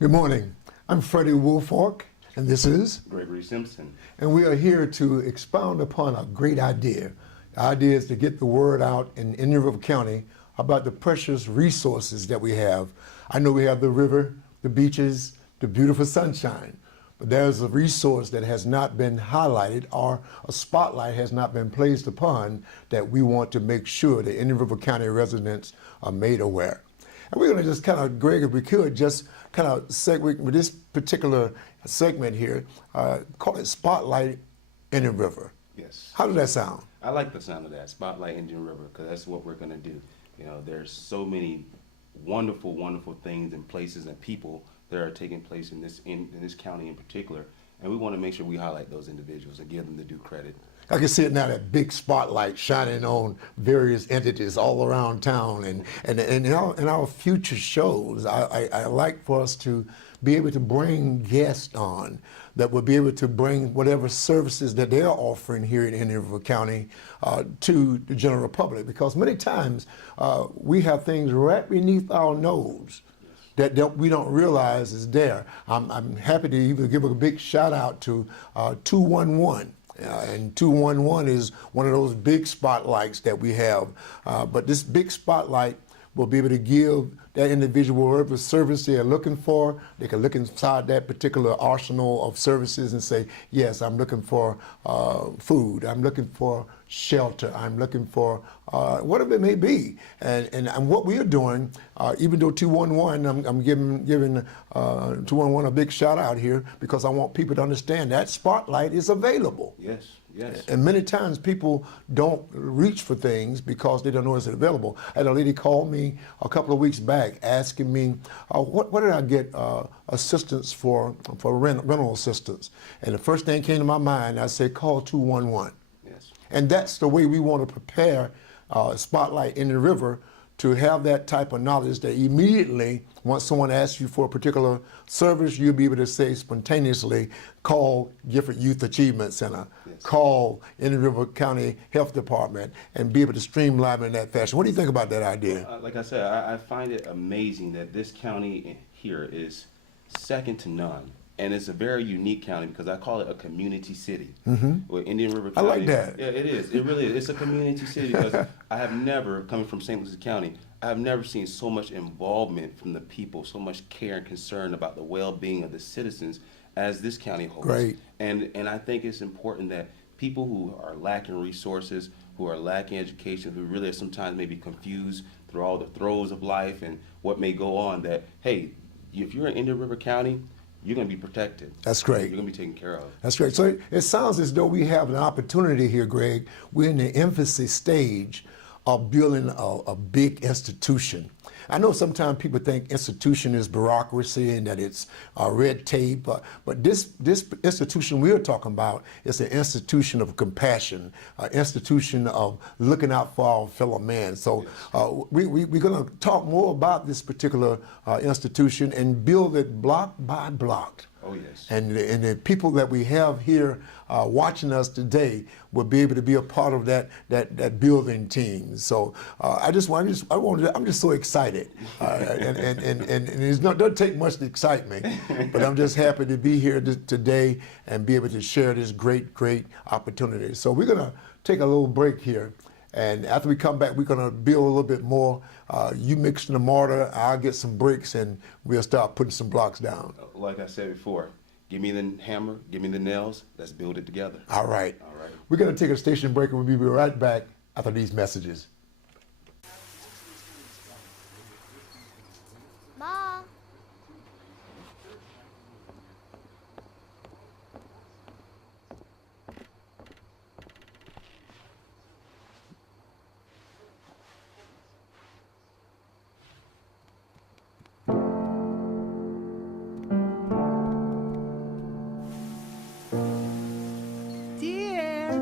Good morning. I'm Freddie Woolfork, and this is Gregory Simpson. And we are here to expound upon a great idea. The idea is to get the word out in Indian River County about the precious resources that we have. I know we have the river, the beaches, the beautiful sunshine, but there's a resource that has not been highlighted or a spotlight has not been placed upon that we want to make sure the Indian River County residents are made aware. And we're going to just kind of, Greg, if we could, just kind of segue with this particular segment here, call it Spotlight Indian River. Yes. How does that sound? I like the sound of that, Spotlight Indian River, because that's what we're going to do. You know, there's so many wonderful, wonderful things and places and people that are taking place in this county in particular, and we want to make sure we highlight those individuals and give them the due credit. I can see it now, that big spotlight shining on various entities all around town. And in our future shows, I like for us to be able to bring guests on that will be able to bring whatever services that they're offering here in Indian River County to the general public. Because many times we have things right beneath our nose that we don't realize is there. I'm happy to even give a big shout out to 211. And 211 is one of those big spotlights that we have. But this big spotlight will be able to give that individual whatever service they're looking for. They can look inside that particular arsenal of services and say, yes, I'm looking for food, I'm looking for shelter, I'm looking for whatever it may be. And what we are doing, even though 211, I'm giving 211 a big shout out here because I want people to understand that spotlight is available. Yes, yes. And many times people don't reach for things because they don't know it's available. I had a lady call me a couple of weeks back asking me, what did I get assistance for rental assistance? And the first thing came to my mind, I said, call 211. Yes. And that's the way we want to prepare Spotlight in the River, to have that type of knowledge that immediately, once someone asks you for a particular service, you'll be able to say spontaneously, call Gifford Youth Achievement Center, yes, call Indian River County Health Department, and be able to streamline in that fashion. What do you think about that idea? Like I said, I find it amazing that this county here is second to none. And it's a very unique county because I call it a community city. Where Indian River County, I like that. Yeah, it is. It really is. It's a community city because I have never, coming from St. Lucie County, I have never seen so much involvement from the people, so much care and concern about the well-being of the citizens as this county holds. Great. And I think it's important that people who are lacking resources, who are lacking education, who really are sometimes maybe confused through all the throes of life and what may go on, that, hey, if you're in Indian River County, you're going to be protected. That's great. You're going to be taken care of. That's great. So it sounds as though we have an opportunity here, Greg. We're in the infancy stage of building a big institution. I know sometimes people think institution is bureaucracy and that it's red tape, but this institution we're talking about is an institution of compassion, an institution of looking out for our fellow man. So we're going to talk more about this particular institution and build it block by block. Oh, yes. And the people that we have here watching us today will be able to be a part of that building team. So I'm just so excited, and it doesn't take much to excite me, but I'm just happy to be here today and be able to share this great opportunity. So we're gonna take a little break here. And after we come back, we're going to build a little bit more. You mix the mortar, I'll get some bricks, and we'll start putting some blocks down. Like I said before, give me the hammer, give me the nails, let's build it together. All right. All right. We're going to take a station break, and we'll be right back after these messages. Mom. Dear.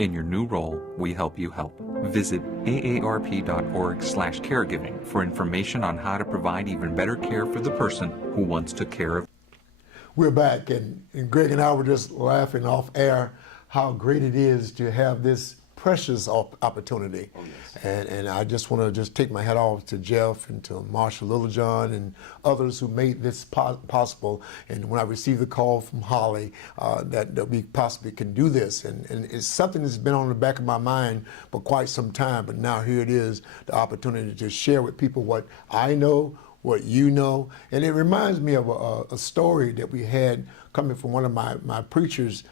In your new role, we help you help. Visit aarp.org/caregiving for information on how to provide even better care for the person who once took care of. We're back, and Greg and I were just laughing off air how great it is to have this precious opportunity. Oh, yes. And I just want to just take my hat off to Jeff and to Marshall Littlejohn and others who made this possible. And when I received the call from Holly that we possibly can do this, and it's something that's been on the back of my mind for quite some time, but now here it is, the opportunity to share with people what I know, what you know. And it reminds me of a story that we had coming from one of my preachers,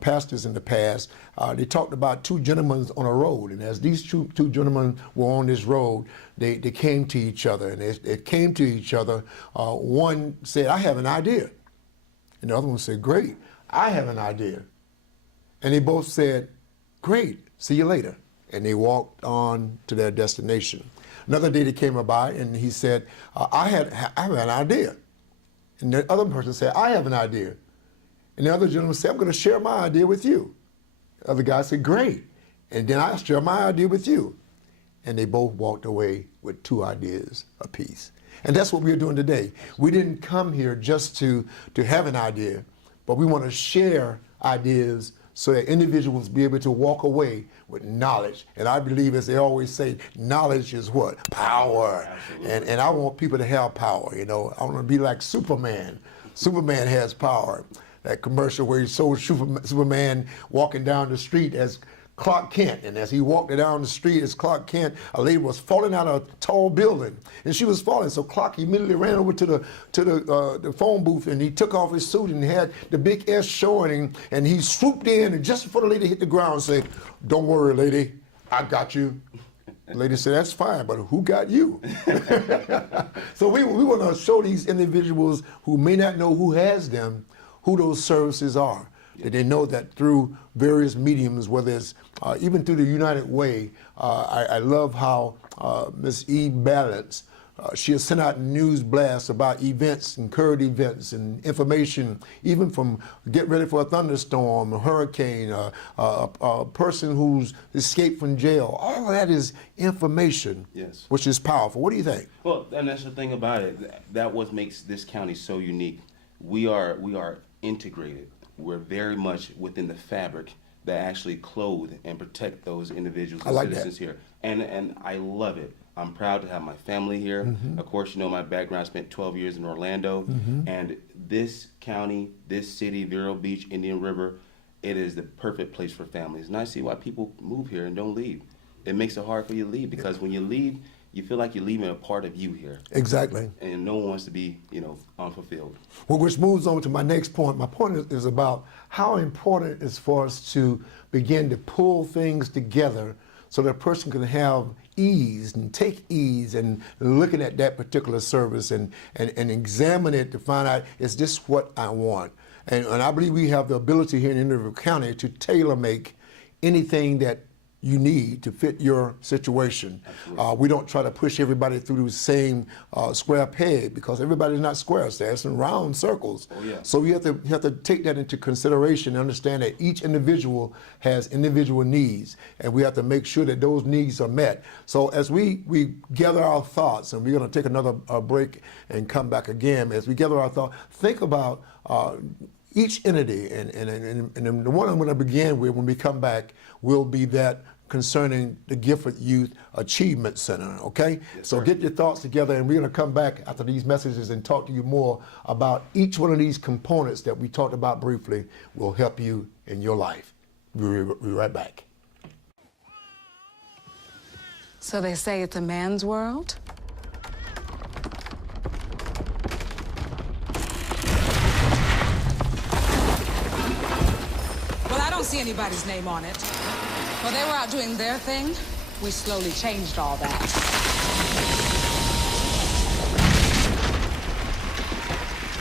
pastors in the past. They talked about two gentlemen on a road, and as these two gentlemen were on this road, they came to each other, and they came to each other. One said, "I have an idea," and the other one said, "Great, I have an idea," and they both said, "Great, see you later," and they walked on to their destination. Another day they came by, and he said, I have an idea," and the other person said, "I have an idea." And the other gentleman said, "I'm going to share my idea with you." The other guy said, "Great. And then I'll share my idea with you." And they both walked away with two ideas apiece. And that's what we're doing today. We didn't come here just to have an idea, but we want to share ideas so that individuals be able to walk away with knowledge. And I believe, as they always say, knowledge is what? Power. And I want people to have power. You know, I want to be like Superman. Superman has power. That commercial where he showed Superman walking down the street as Clark Kent, and as he walked down the street as Clark Kent, a lady was falling out of a tall building, and she was falling. So Clark immediately ran over to the phone booth, and he took off his suit and had the big S showing, and he swooped in, and just before the lady hit the ground, said, "Don't worry, lady, I got you." The lady said, "That's fine, but who got you?" So we want to show these individuals who may not know who has them, who those services are. That they know that through various mediums, whether it's even through the United Way. I love how Miss E. Balance, she has sent out news blasts about events and current events and information, even from get ready for a thunderstorm, a hurricane, a person who's escaped from jail. All of that is information, Yes, which is powerful. What do you think? Well, and that's the thing about it. That what makes this county so unique. We are integrated. We're very much within the fabric that actually clothe and protect those individuals and citizens here. And I love it. I'm proud to have my family here. Mm-hmm. Of course, you know my background. I spent 12 years in Orlando. Mm-hmm. And this county, this city, Vero Beach, Indian River, it is the perfect place for families. And I see why people move here and don't leave. It makes it hard for you to leave, because when you leave, you feel like you're leaving a part of you here. Exactly. And no one wants to be, unfulfilled. Well, which moves on to my next point. My point is about how important it is for us to begin to pull things together so that a person can have ease and take ease and looking at that particular service and examine it to find out, is this what I want? And I believe we have the ability here in Indian River County to tailor make anything that you need to fit your situation. We don't try to push everybody through the same square peg, because everybody's not squares. There's some round circles. Oh, yeah. So you have to take that into consideration and understand that each individual has individual needs, and we have to make sure that those needs are met. So as we gather our thoughts, and we're going to take another break and come back again, as we gather our thoughts, think about each entity, and the one I'm going to begin with when we come back will be that concerning the Gifted Youth Achievement Center, okay? Yes, so get your thoughts together, and we're going to come back after these messages and talk to you more about each one of these components that we talked about briefly will help you in your life. We'll be right back. So they say it's a man's world? Well, I don't see anybody's name on it. While they were out doing their thing, we slowly changed all that.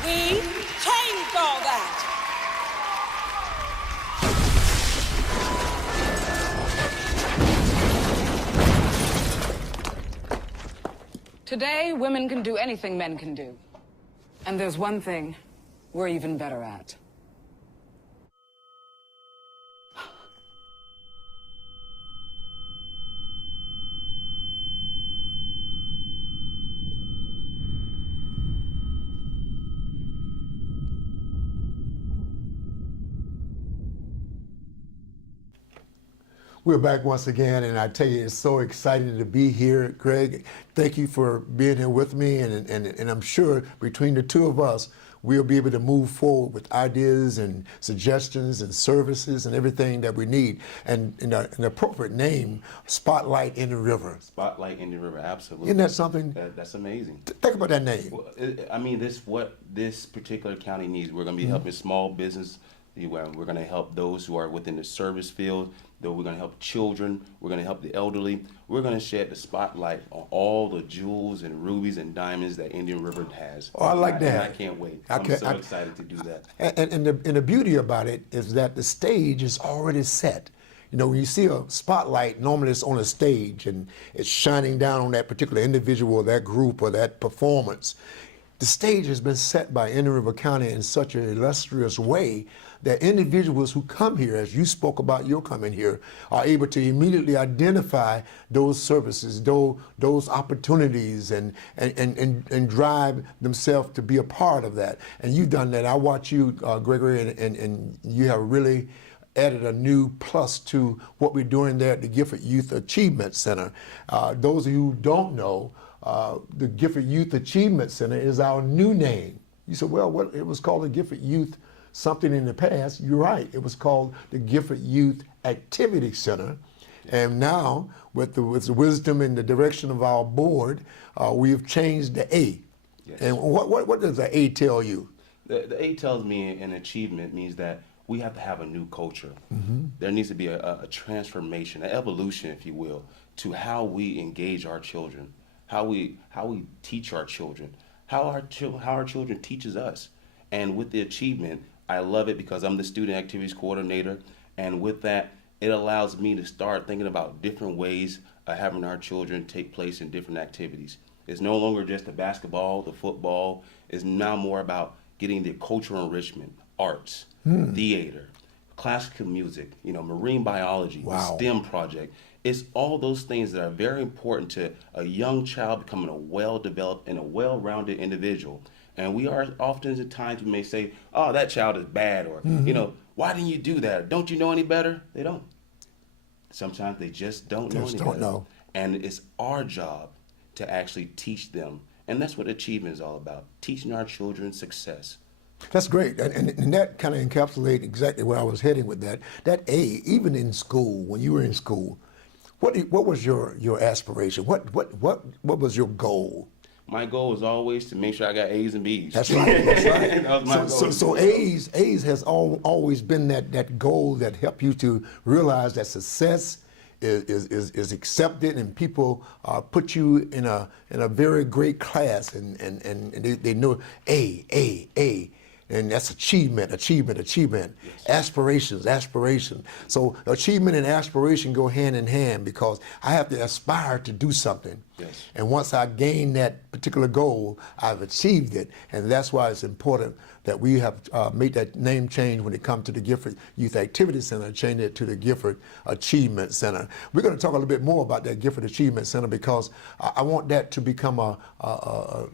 We changed all that. Today, women can do anything men can do. And there's one thing we're even better at. We're back once again, and I tell you, it's so exciting to be here, Greg. Thank you for being here with me, and I'm sure between the two of us, we'll be able to move forward with ideas and suggestions and services and everything that we need. And in an appropriate name, Spotlight in the River. Spotlight in the River, absolutely. Isn't that something? That's amazing. Think about that name. Well, I mean, this what this particular county needs. We're going to be helping small business. We're going to help those who are within the service field. Though we're going to help children. We're going to help the elderly. We're going to shed the spotlight on all the jewels and rubies and diamonds that Indian River has. Oh, I like that. And I can't wait. I'm so excited to do that. And the beauty about it is that the stage is already set. You know, when you see a spotlight, normally it's on a stage and it's shining down on that particular individual or that group or that performance. The stage has been set by Indian River County in such an illustrious way that individuals who come here, as you spoke about your coming here, are able to immediately identify those services, those opportunities, and drive themselves to be a part of that. And you've done that. I watch you, Gregory, and you have really added a new plus to what we're doing there at the Gifford Youth Achievement Center. Those of you who don't know, the Gifford Youth Achievement Center is our new name. You said, well, what, it was called the Gifford Youth something in the past. You're right. It was called the Gifford Youth Activity Center. And now, with the wisdom and the direction of our board, we have changed the A. Yes. And what does the A tell you? The A tells me an achievement means that we have to have a new culture. There needs to be a transformation, an evolution, if you will, to how we engage our children, how we teach our children, how our children teaches us. And with the achievement, I love it because I'm the student activities coordinator, and with that, it allows me to start thinking about different ways of having our children take place in different activities. It's no longer just the basketball, the football. It's now more about getting the cultural enrichment, arts, theater, classical music, marine biology, the STEM project. It's all those things that are very important to a young child becoming a well-developed and a well-rounded individual. And we are often at times we may say, oh, that child is bad, or, why didn't you do that? Don't you know any better? They don't. Sometimes they just don't know any better. And it's our job to actually teach them. And that's what achievement is all about, teaching our children success. That's great, and that kind of encapsulates exactly where I was heading with that. That A, even in school, when you were in school, what was your aspiration? What was your goal? My goal was always to make sure I got A's and B's. That's right. That's right. That was my goal. So A's has always been that goal that helped you to realize that success is accepted, and people put you in a very great class, and they know A. And that's achievement. Yes. Aspiration. So achievement and aspiration go hand in hand, because I have to aspire to do something. Yes. And once I gain that particular goal, I've achieved it. And that's why it's important that we have made that name change when it comes to the Gifford Youth Activity Center, change it to the Gifford Achievement Center. We're going to talk a little bit more about that Gifford Achievement Center, because I want that to become a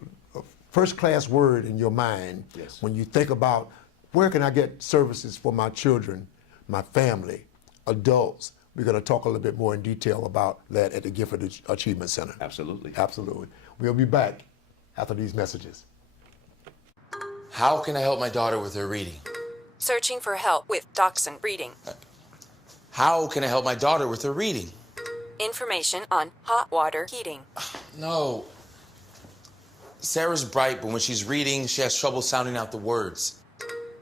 first-class word in your mind. Yes. When you think about where can I get services for my children, my family, adults. We're going to talk a little bit more in detail about that at the Gifford Achievement Center. Absolutely. Absolutely. We'll be back after these messages. How can I help my daughter with her reading? Searching for help with Dachshund breeding. How can I help my daughter with her reading? Information on hot water heating. No. Sarah's bright, but when she's reading, she has trouble sounding out the words.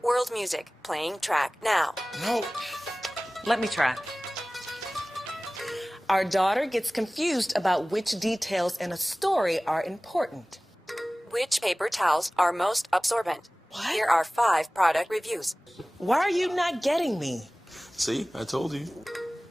World music, playing track now. No. Let me try. Our daughter gets confused about which details in a story are important. Which paper towels are most absorbent? What? Here are 5 product reviews. Why are you not getting me? See, I told you.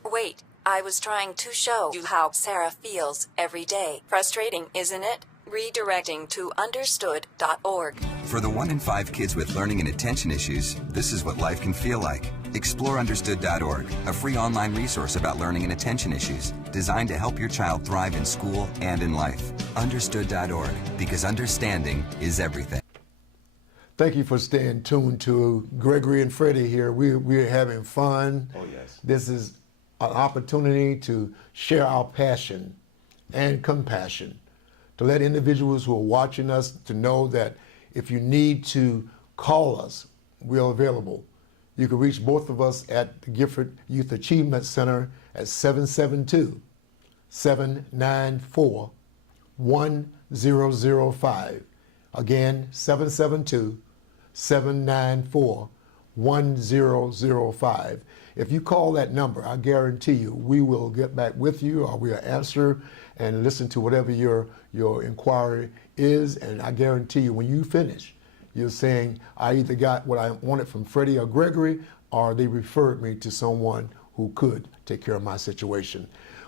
Wait, I was trying to show you how Sarah feels every day. Frustrating, isn't it? Redirecting to understood.org. For the 1 in 5 kids with learning and attention issues, this is what life can feel like. Explore understood.org, a free online resource about learning and attention issues, designed to help your child thrive in school and in life. Understood.org, because understanding is everything. Thank you for staying tuned to Gregory and Freddie here. We're having fun. Oh, yes. This is an opportunity to share our passion and compassion, to let individuals who are watching us to know that if you need to call us, we're available. You can reach both of us at the Gifford Youth Achievement Center at 772-794-1005. Again, 772-794-1005. If you call that number, I guarantee you we will get back with you, or we'll answer and listen to whatever your inquiry is. And I guarantee you when you finish, you're saying, I either got what I wanted from Freddie or Gregory, or they referred me to someone who could take care of my situation.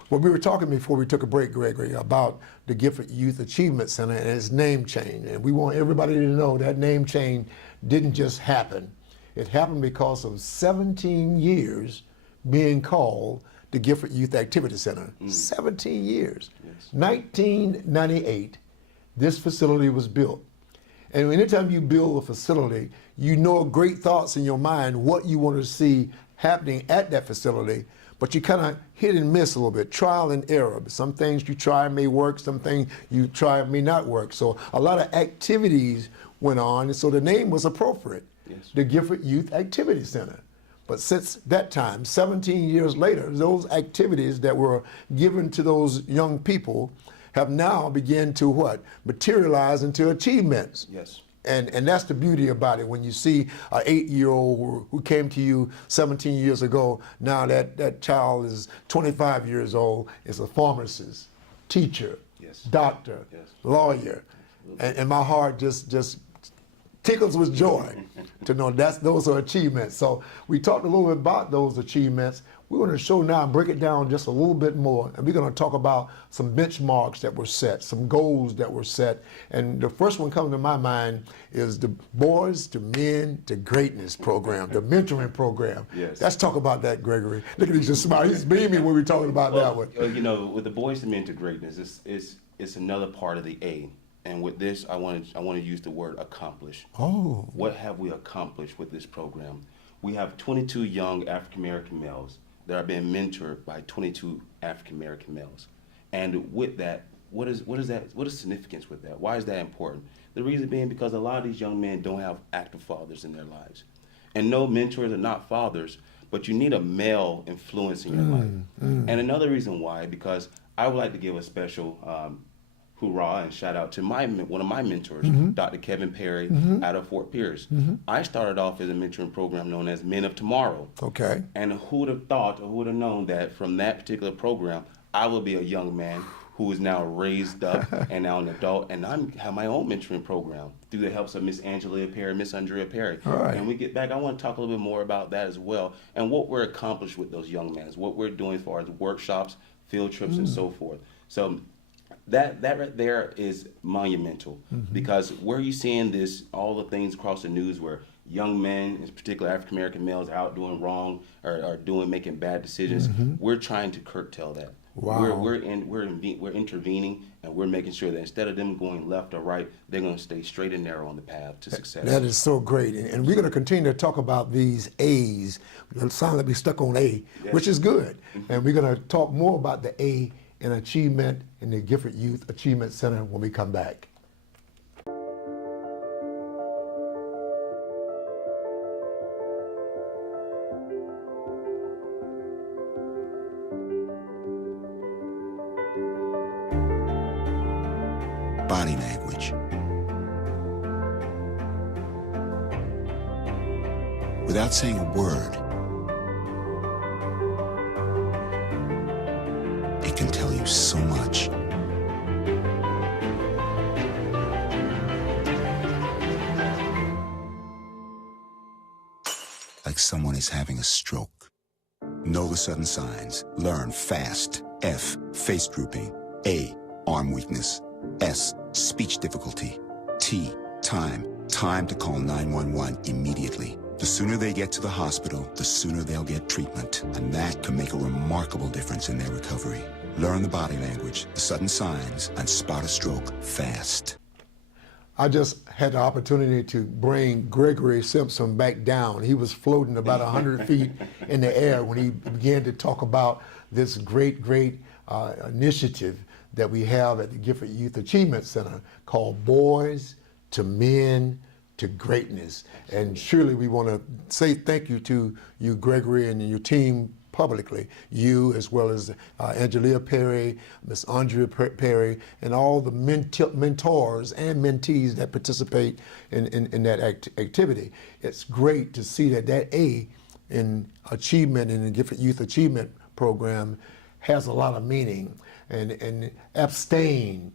Well, we were talking before we took a break, Gregory, about the Gifford Youth Achievement Center and its name change. And we want everybody to know that name change didn't just happen. It happened because of 17 years being called the Gifford Youth Activity Center. 17 years. Yes. 1998, this facility was built. And anytime you build a facility, you know great thoughts in your mind what you want to see happening at that facility, but you kind of hit and miss a little bit, trial and error. Some things you try may work, some things you try may not work. So a lot of activities went on, and so the name was appropriate, yes, the Gifford Youth Activity Center. But since that time, 17 years later, those activities that were given to those young people have now begun to what? Materialize into achievements. Yes. And that's the beauty about it. When you see an 8-year-old who came to you 17 years ago, now that child is 25 years old, is a pharmacist, teacher, yes, doctor, yes, lawyer. And my heart just tickles with joy to know those are achievements. So we talked a little bit about those achievements. We're going to show now and break it down just a little bit more, and we're going to talk about some benchmarks that were set, some goals that were set. And the first one coming to my mind is the Boys to Men to Greatness program, the mentoring program. Yes. Let's talk about that, Gregory. Look at him just smile. He's beaming when we're talking about that one. You know, with the Boys to Men to Greatness, it's another part of the A. And with this, I want to use the word accomplish. Oh. What have we accomplished with this program? We have 22 young African American males that are being mentored by 22 African American males. And with that, what is significance with that? Why is that important? The reason being because a lot of these young men don't have active fathers in their lives. And no, mentors are not fathers, but you need a male influence in your life. And another reason why, because I would like to give a special hoorah and shout out to one of my mentors, Dr. Kevin Perry, out of Fort Pierce. I started off as a mentoring program known as Men of Tomorrow. Okay. And who would have thought or who would have known that from that particular program, I will be a young man who is now raised up and now an adult, and I have my own mentoring program through the helps of Miss Angela Perry, Miss Andrea Perry. All right. And we get back, I want to talk a little bit more about that as well, and what we're accomplished with those young men, what we're doing as far as workshops, field trips, and so forth. So that right there is monumental, because where you seeing this, all the things across the news where young men, in particular African American males, are out doing wrong or making bad decisions, we're trying to curtail that. Wow. We're intervening, and we're making sure that instead of them going left or right, they're going to stay straight and narrow on the path to success. That is so great. And we're going to continue to talk about these A's. It sounds like we're stuck on A, yes, which is good. And we're going to talk more about the A in achievement in the Gifford Youth Achievement Center when we come back. Body language. Without saying a word, it can tell you so much. Like someone is having a stroke. Know the sudden signs. Learn fast. F, face drooping. A, arm weakness. S, speech difficulty. T, time. Time to call 911 immediately. The sooner they get to the hospital, the sooner they'll get treatment. And that can make a remarkable difference in their recovery. Learn the body language, the sudden signs, and spot a stroke fast. I just had the opportunity to bring Gregory Simpson back down. He was floating about 100 feet in the air when he began to talk about this great initiative that we have at the Gifford Youth Achievement Center called Boys to Men to Greatness. And surely we want to say thank you to you, Gregory, and your team publicly, you as well as Angelia Perry, Miss Andrea Perry, and all the mentors and mentees that participate in that activity. It's great to see that A in achievement in the Gifford Youth Achievement Program has a lot of meaning. And abstain,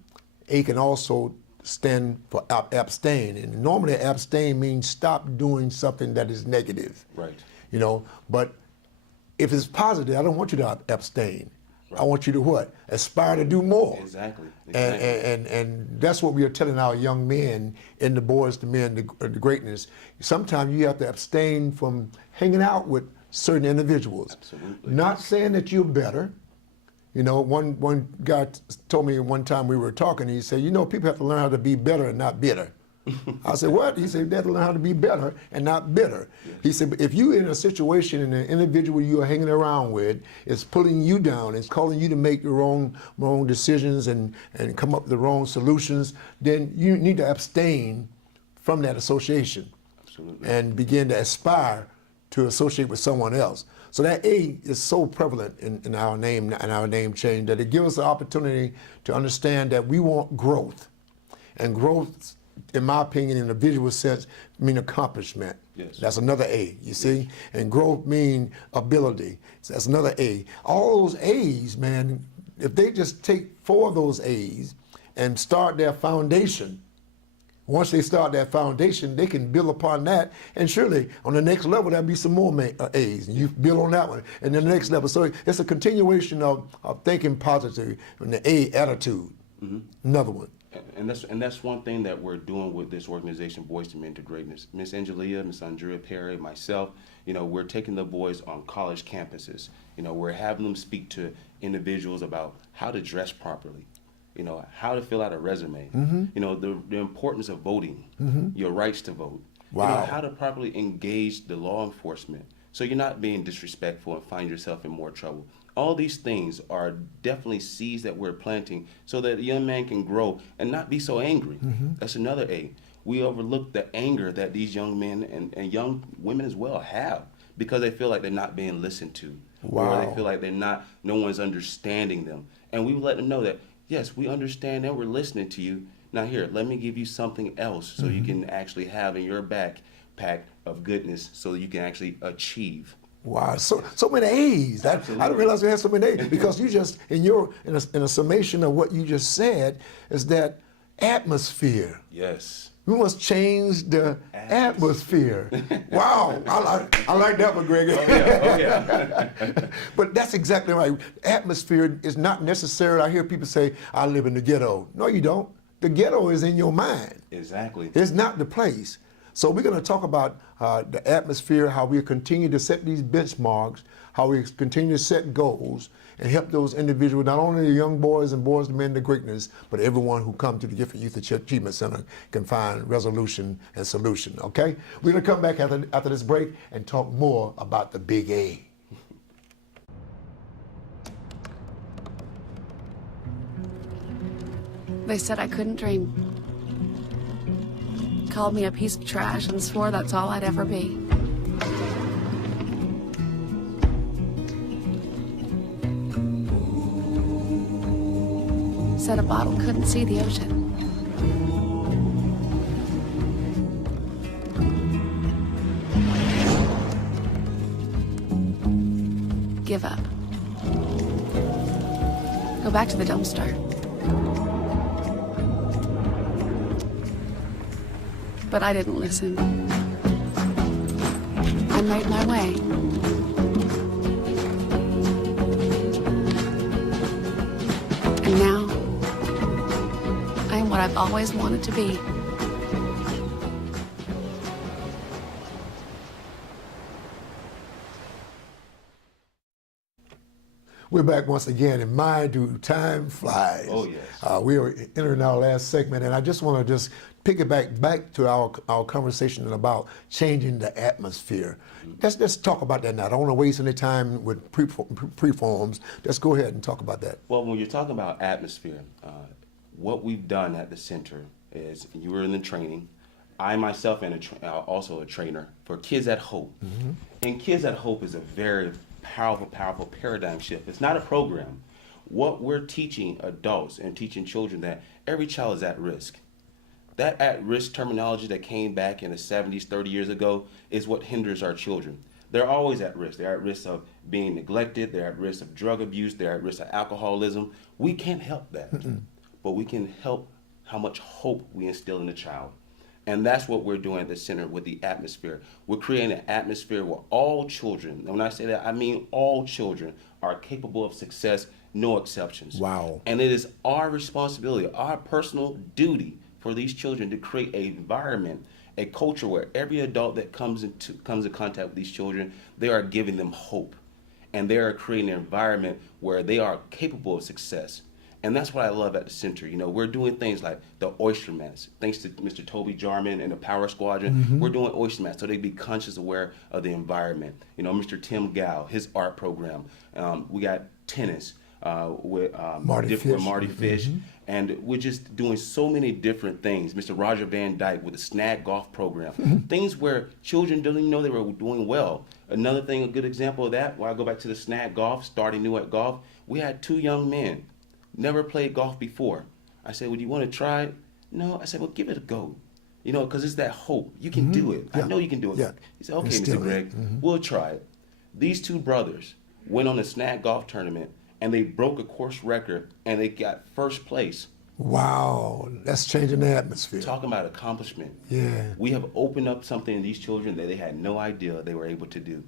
A can also stand for abstain. And normally abstain means stop doing something that is negative. Right. You know, but if it's positive, I don't want you to abstain. Right. I want you to what? Aspire to do more. Exactly. And that's what we are telling our young men in the Boys to Men to Greatness. Sometimes you have to abstain from hanging out with certain individuals. Absolutely. Not saying that you're better. You know, one guy told me one time we were talking, he said, you know, people have to learn how to be better and not bitter. I said, what? He said, they have to learn how to be better and not bitter. Yes. He said, but if you're in a situation and an individual you are hanging around with is pulling you down, is calling you to make your own decisions and come up with the wrong solutions, then you need to abstain from that association. Absolutely. And begin to aspire to associate with someone else. So that A is so prevalent in our name and our name change that it gives us the opportunity to understand that we want growth. And growth, in my opinion, in a visual sense, mean accomplishment. Yes. That's another A, you see? And growth mean ability. So that's another A. All those A's, man, if they just take 4 of those A's and start their foundation, once they start that foundation, they can build upon that, and surely on the next level there'll be some more A's, and you build on that one, and then the next level. So it's a continuation of thinking positive, and the A, attitude. Mm-hmm. Another one. And that's one thing that we're doing with this organization, Boys to Men to Greatness. Miss Angelia, Miss Andrea Perry, myself, you know, we're taking the boys on college campuses. You know, we're having them speak to individuals about how to dress properly. You know, how to fill out a resume, mm-hmm. You know, the importance of voting, mm-hmm. Your rights to vote, wow. You know, how to properly engage the law enforcement so you're not being disrespectful and find yourself in more trouble. All these things are definitely seeds that we're planting so that a young man can grow and not be so angry. Mm-hmm. That's another A. We overlook the anger that these young men and young women as well have because they feel like they're not being listened to. Wow. Or they feel like no one's understanding them. And we let them know that, yes, we understand and we're listening to you. Now here, let me give you something else so mm-hmm. you can actually have in your backpack of goodness so you can actually achieve. Wow, so many A's. I didn't realize we had so many A's because you just, in a summation of what you just said, is that atmosphere. Yes. We must change the atmosphere. Wow, I like that one, Greg. Oh yeah. But that's exactly right. Atmosphere is not necessarily, I hear people say, I live in the ghetto. No, you don't. The ghetto is in your mind. Exactly. It's not the place. So we're going to talk about the atmosphere, how we continue to set these benchmarks, how we continue to set goals, and help those individuals, not only the young boys and boys to men to greatness, but everyone who come to the Gifford Youth Achievement Center can find resolution and solution, okay? We're going to come back after this break and talk more about the big A. They said I couldn't dream. Called me a piece of trash and swore that's all I'd ever be. Said a bottle couldn't see the ocean. Give up. Go back to the dumpster. But I didn't listen. I made my way. And now, I am what I've always wanted to be. We're back once again, and my do time flies. Oh, yes. We are entering our last segment, and I just want to just piggyback back to our conversation about changing the atmosphere. Let's talk about that now. I don't want to waste any time with preforms. Let's go ahead and talk about that. Well, when you're talking about atmosphere, what we've done at the center is, you were in the training. I myself am also a trainer for Kids at Hope. And Kids at Hope is a very powerful paradigm shift. It's not a program. What we're teaching adults and teaching children, that every child is at risk. That at-risk terminology that came back in the 70s, 30 years ago, is what hinders our children. They're always at risk. They're at risk of being neglected. They're at risk of drug abuse. They're at risk of alcoholism. We can't help that, but we can help how much hope we instill in the child. And that's what we're doing at the center with the atmosphere. We're creating an atmosphere where all children, and when I say that, I mean all children, are capable of success, no exceptions. Wow. And it is our responsibility, our personal duty for these children to create an environment, a culture where every adult that comes in contact with these children, they are giving them hope. And they are creating an environment where they are capable of success. And that's what I love at the center. You know, we're doing things like the oyster mats. Thanks to Mr. Toby Jarman and the Power Squadron, we're doing oyster mats so they be conscious, aware of the environment. You know, Mr. Tim Gow, his art program. We got tennis with Marty Fish. And we're just doing so many different things. Mr. Roger Van Dyke with the Snag Golf program. Things where children didn't even know they were doing well. Another thing, a good example of that, where I go back to the Snag Golf, starting new at golf, we had 2 young men, never played golf before. I said, well, do you want to try it? No. I said, well, give it a go. You know, because it's that hope. You can do it. I know you can do it. Yeah. He said, okay, Mr. Greg, we'll try it. These 2 brothers went on the Snag Golf tournament, and they broke a course record, and they got first place. Wow, that's changing the atmosphere. Talking about accomplishment. Yeah. We have opened up something in these children that they had no idea they were able to do.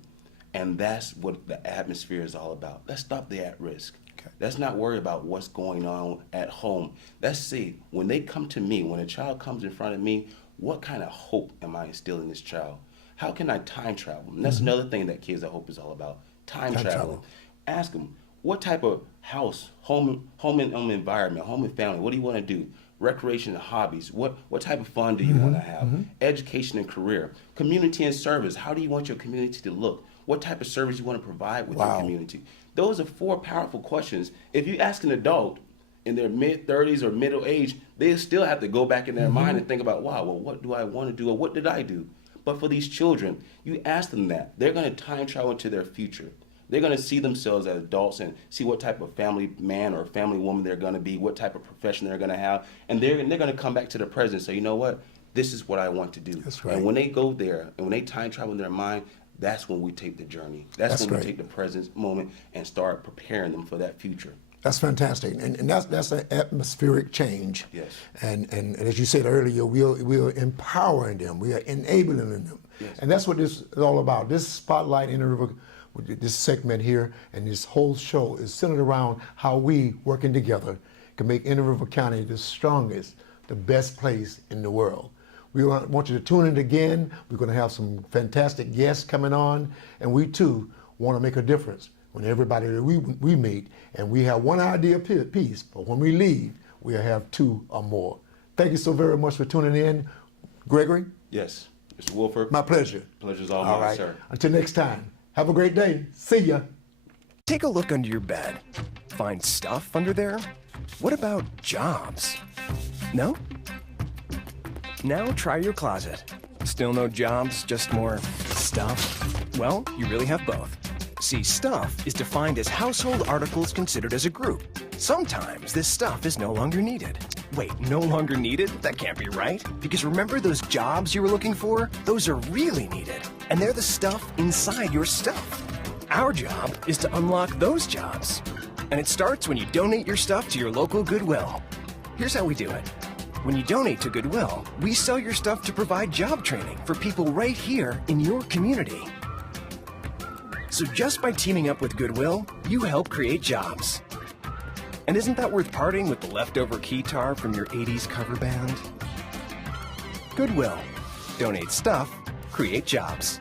And that's what the atmosphere is all about. Let's stop the at-risk. Okay. Let's not worry about what's going on at home. Let's see, when they come to me, when a child comes in front of me, what kind of hope am I instilling in this child? How can I time travel? And that's another thing that Kids at Hope is all about, time travel. Ask them, what type of house, home and environment, home and family, what do you want to do? Recreation and hobbies, what type of fun do you want to have? Education and career, community and service, how do you want your community to look? What type of service you want to provide with your community? Those are 4 powerful questions. If you ask an adult in their mid-30s or middle age, they still have to go back in their mind and think about, wow, well, what do I want to do, or what did I do? But for these children, you ask them that, they're going to time travel into their future. They're going to see themselves as adults and see what type of family man or family woman they're going to be, what type of profession they're going to have, and they're going to come back to the present and say, you know what, this is what I want to do. That's right. And when they go there, and when they time travel in their mind, that's when we take the journey. That's when we take the present moment and start preparing them for that future. That's fantastic, and that's an atmospheric change. Yes. And as you said earlier, we are empowering them, we are enabling them, and that's what this is all about. This Spotlight in the River, this segment here, and this whole show is centered around how we, working together, can make Inner River County the strongest, the best place in the world. We want you to tune in again. We're going to have some fantastic guests coming on, and we too want to make a difference when everybody that we meet, and we have one idea apiece, but when we leave, we'll have 2 or more. Thank you so very much for tuning in. Gregory? Yes. Mr. Woolfork? My pleasure. Pleasure's all mine, right, sir. Until next time, have a great day. See ya. Take a look under your bed. Find stuff under there? What about jobs? No? Now try your closet. Still no jobs, just more stuff? Well, you really have both. See, stuff is defined as household articles considered as a group. Sometimes this stuff is no longer needed. Wait, no longer needed? That can't be right. Because remember those jobs you were looking for? Those are really needed. And they're the stuff inside your stuff. Our job is to unlock those jobs. And it starts when you donate your stuff to your local Goodwill. Here's how we do it. When you donate to Goodwill, we sell your stuff to provide job training for people right here in your community. So just by teaming up with Goodwill, you help create jobs. And isn't that worth parting with the leftover keytar from your 80s cover band? Goodwill. Donate stuff, create jobs.